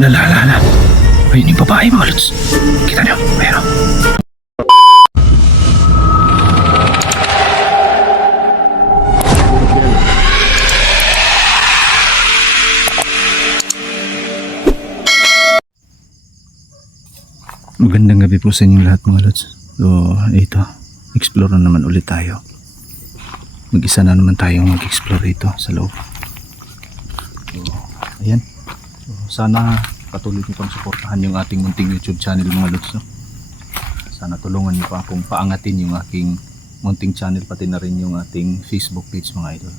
Hala. Ayun yung babae mga lods. Kita nyo? Ayan o. Magandang gabi po sa inyong lahat mga lods. So ito, explore na naman ulit tayo. Mag-isa na naman tayong mag-explore ito sa loob. So ayan. So, sana patuloy niyo pang suportahan yung ating munting YouTube channel mga lods. No? Sana tulungan niyo pa akong paangatin yung aking munting channel, pati na rin yung ating Facebook page mga idol.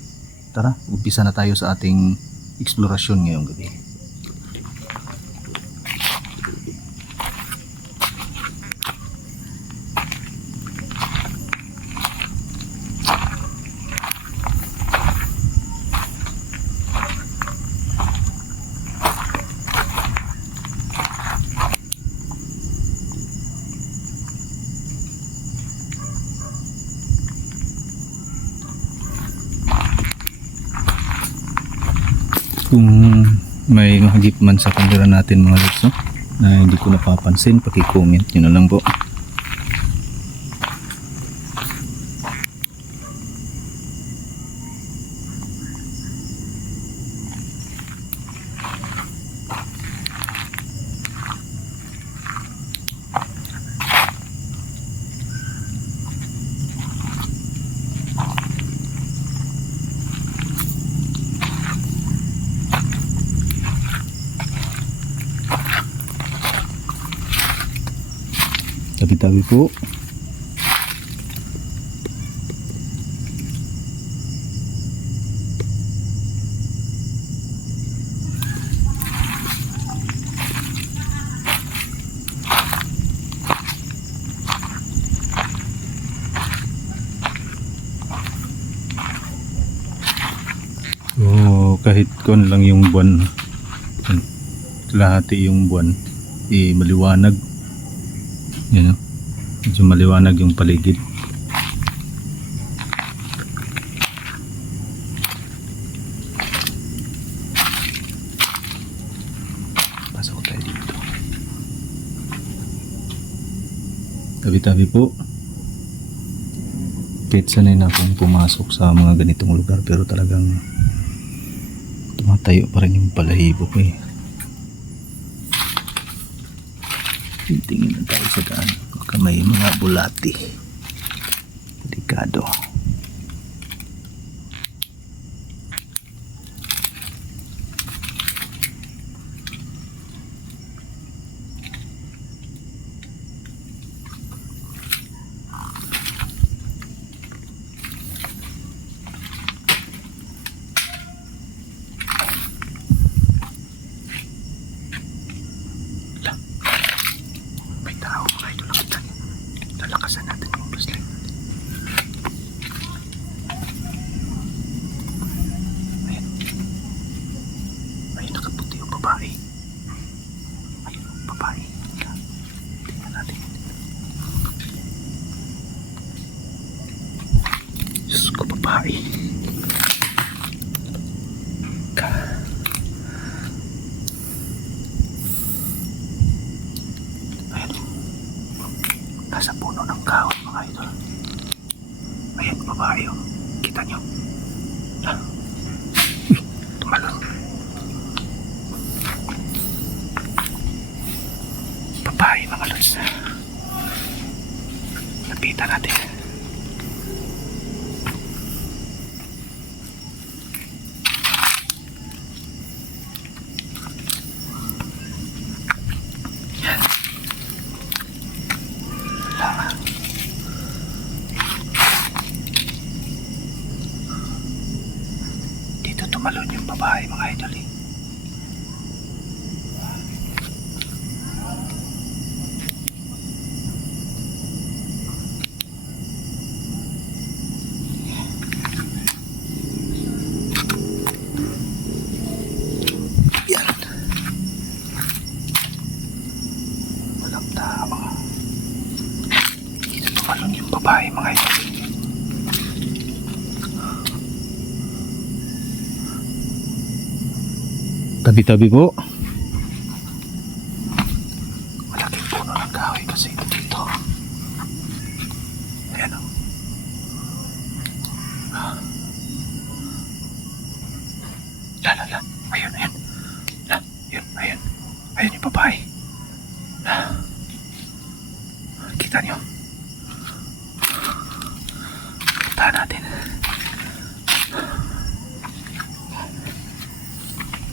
Tara, umpisa na tayo sa ating eksplorasyon ngayong gabi. Kung may mahagip man sa camera natin mga lods, no? Na hindi ko napapansin, paki-comment nyo na lang po. Tabi-tabi po. So kahit kon lang yung buwan, lahati yung buwan, maliwanag. Yan o, medyo maliwanag yung paligid. Pasok tayo dito. Tabi-tabi po. Kahit sanay na akong pumasok sa mga ganitong lugar, pero talagang tumatayo pa rin yung balahibo ko eh. Tingin na tayo sa daan. Baka may mga bulati. Delikado. Lalakasan natin yung flashlight. Ayan. Ayan, nakaputi yung babae. Ayan, babae. Tingnan natin. Diyos ko, babae. Nasa puno ng kahoy mga idol. Ayan, babae oh. Kita nyo. Tumalon. Babae mga lods. Lapitan natin. Dito tumalon yung babae mga idol eh. Yan. Walang tao. Dito tumalon yung babae mga idol. Tabi-tabi po. Ayun yung babae. Kita niyo? Puntahan natin.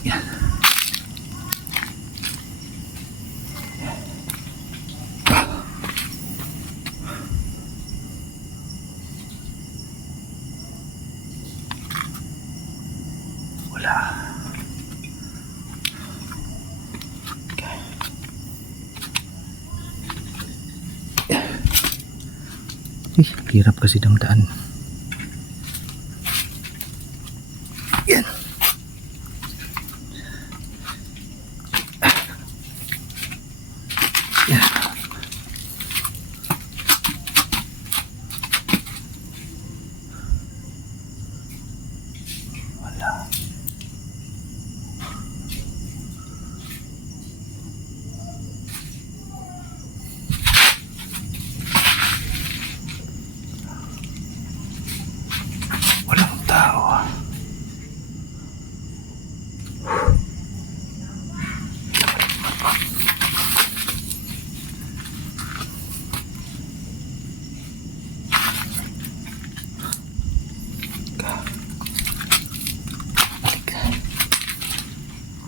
Yan. Wala. Hirap kasi damdaan. Yan. Yan. Wala. Walang tao. Balik.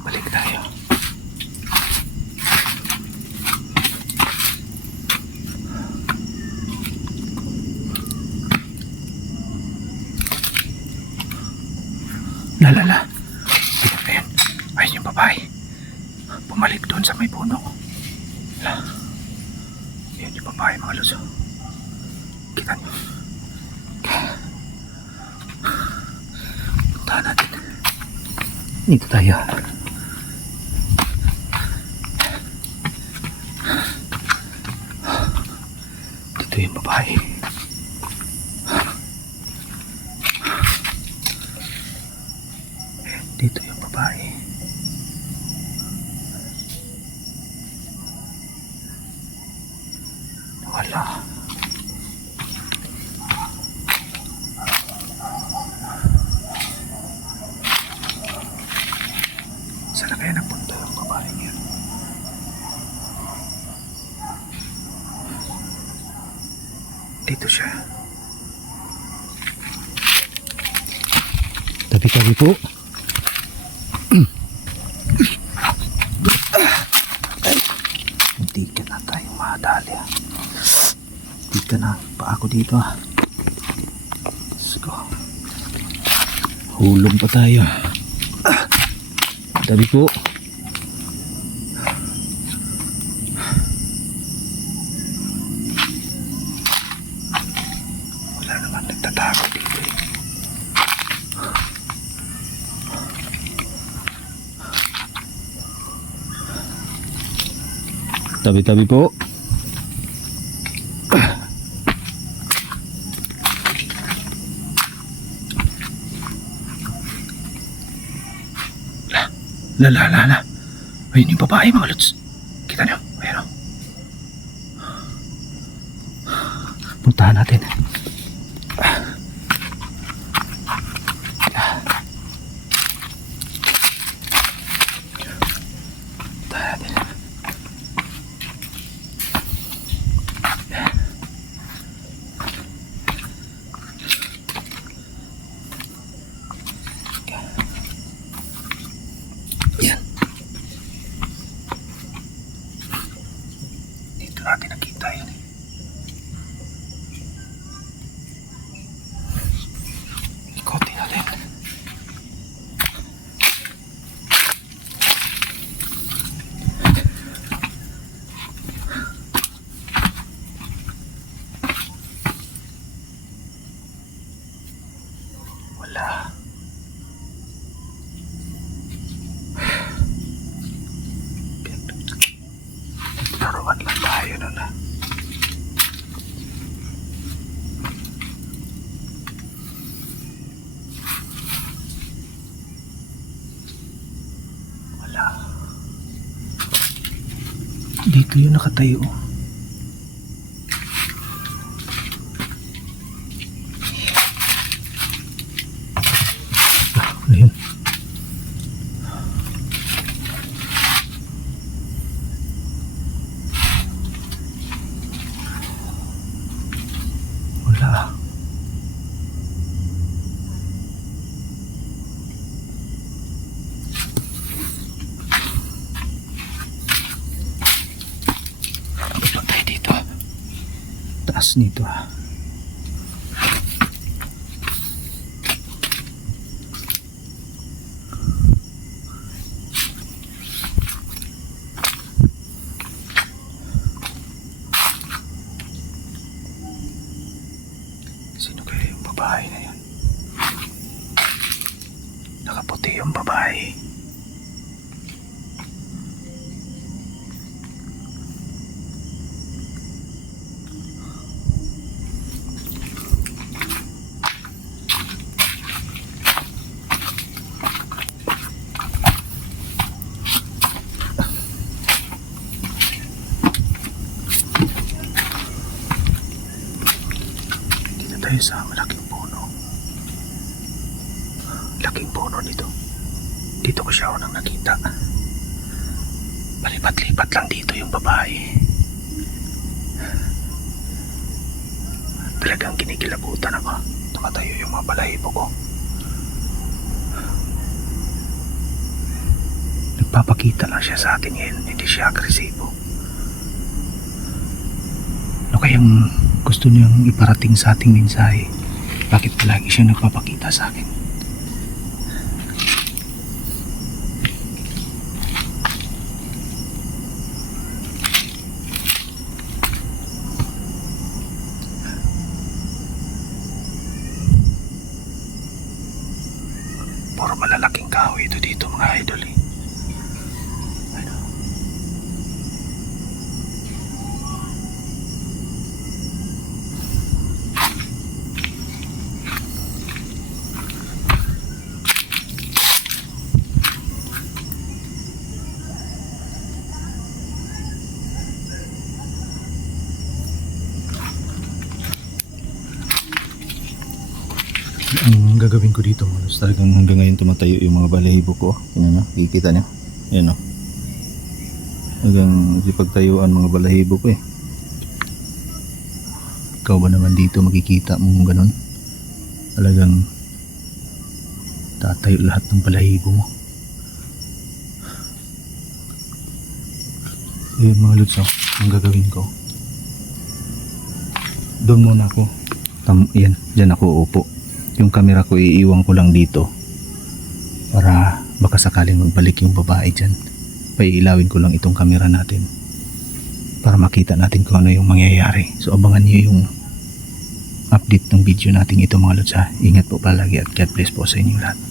Balik tayo. Lalala. Ayun. Ayun yung babae. Bumalik doon sa may puno. Ayun yung babae mga luso. Kita nyo. Puntahan natin. Dito tayo. Dito yung babae. Dito yung babae. Wala. Saan na kaya napunta yung babae niya? Dito siya. Tabi-tabi po. Hindi ka na tayo madali. Hindi ka na pa ako dito. Let's go. Hulog pa tayo. Tabi po. Wala naman nagtatago dito eh. Tabi-tabi po. La. Ayun yung babae mga lods. Kita nyo? Ayun o. Puntahan natin. Puntahan natin. Yan. Dito natin nakita yun eh. Ikotin natin. Wala. Laruan lang tayo nun ah. Wala. Dito yung nakatayo. Ano yun? taas nito ah. Sino kaya yung babae na yun? Nakaputi yung babae. Dito tayo sa malaking puno. Laking puno nito. Dito ko siya unang nakita. Palipat-lipat lang dito yung babae. Talagang kinikilabutan ako. Tumatayo yung mga balahibo ko. Nagpapakita lang siya sa atin ngayon. Hindi siya agresibo. Ano kayang gusto niyang iparating sa ating mensahe? Bakit palagi siya nagpapakita sa akin? Puro malalaking kahoy ito dito mga idol eh. Ano? Ang gagawin ko dito malos talagang hanggang ngayon tumatayo yung mga balahibo ko. Tingnan nyo, kikita nyo. Ayan o. Hanggang ipagtayuan mga balahibo ko eh. Ikaw ba naman dito makikita mong ganun? Talagang tatayo lahat ng balahibo mo. Ayun mga lods, ang gagawin ko. Doon muna ako. Yan, dyan ako upo. Yung camera ko iiwan ko lang dito para baka sakaling magbalik yung babae dyan. Paiilawin ko lang itong camera natin para makita natin kung ano yung mangyayari. So abangan niyo yung update ng video natin ito mga lods ha. Ingat po palagi at God bless po sa inyo lahat.